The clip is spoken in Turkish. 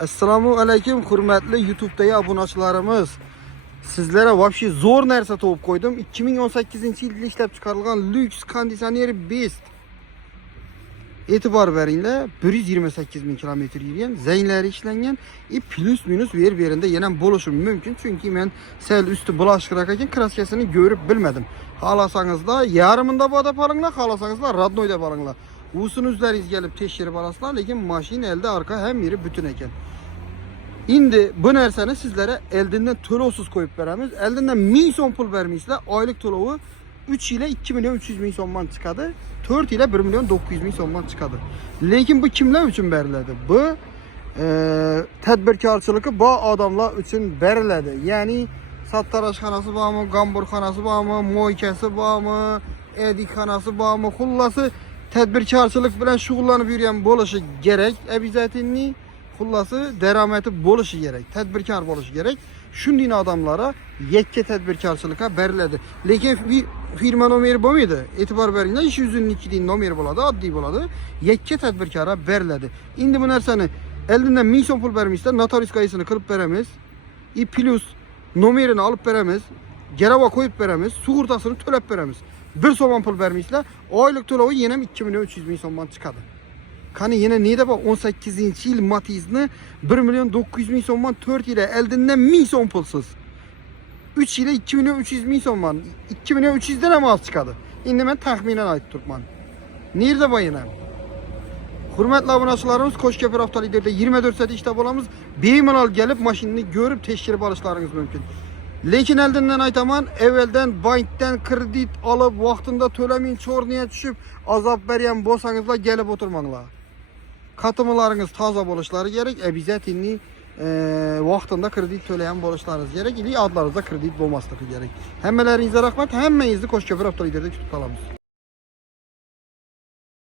Assalomu alaykum hurmatli YouTube'dagi obunachilarimiz. Sizlere vobshe zo'r narsa topib qo'ydim. 2018-yilda ishlab chiqarilgan Lux konditsioner Best. E'tibor beringlar, 128 ming kilometr yurgan, zanglari ishlangan, plus minus ver-berinde yana bo'lishi mumkin, chunki men sel usti bulaşıqroq ekan, kraskasini ko'rib bilmadim. Xohlasangiz-da yarımında bodab olinglar, xohlasangiz-da radnoyda olinglar. Usini o'zlaringiz kelib tekshirib olasizlar, lekin mashina elde arka ham yeri bütün ekan. Endi bu narsani sizlere eldinden to'lovsiz qo'yib beramiz. Eldinden 1000 so'm pul bermaysizlar, oylik to'lovi 3 ile 2 milyon 300 ming so'mdan chiqadi, 4 ile 1 milyon 900 ming so'mdan chiqadi. Lekin bu kimlar uchun beriladi? Bu tadbirkorchiligi bu odamlar uchun beriladi. Ya'ni sattarashxonasi bormi, gamburxonasi bormi, mo'ykasi bormi, edikxonasi bormi, xullasi tadbirkorchilik bilan shug'ullanib yurgan bo'lishi kerak. Обязательно xullasi daromadi bo'lishi kerak, tadbirkor bo'lishi kerak. Shunday odamlara yakka tadbirkorchilikka beriladi. Lekin firma nomeri bo'lmaydi. E'tibor beringlar, ish uzunligining nomeri bo'ladi, oddiy bo'ladi. Yakka tadbirkorga beriladi. Endi bu narsani eldinden 1000 so'm pul bermaysizlar, notarius qo'yisini qilib beramiz. Plus nomerini olib beramiz, garova qo'yib beramiz, sug'urtasini to'lab beramiz. 1 so'm pul bermaysizlar, oylik to'lovi yana 2 milyon 300 ming so'mdan chiqadi. Qani yana neydi bu 18-yil Matiz'ni 1 milyon 900 ming so'mdan 4 ile eldinden 1000 so'm pulsiz. 3 ile 2 milyon 300 ming so'mdan 2 milyon 300'den ham az chiqadi. Endi men taxminan aytib turibman. Nerede bu yana? Hurmatli obunachilarimiz, Qo'shko'pir avtoliderda 24 soat ishda bo'lamiz. Bemalol kelib mashinani ko'rib tekshirib olishlaringiz mumkin. Lekin eldinden aytaman, evvelden bankdan kredit alıp vaqtında to'lamay cho'rniga tushib azob bergan bo'lsangizlar kelib o'tirmanglar. Katımlarınız taze bo'lishlari kerak, обязательно vaqtında kredit to'lagan bo'lishlaringiz kerak, ili adlarınızda kredit bo'lmasligi kerak. Hammalaringizga rahmat, hammangizni Qo'shko'pir avtoliderda kutib qolamiz.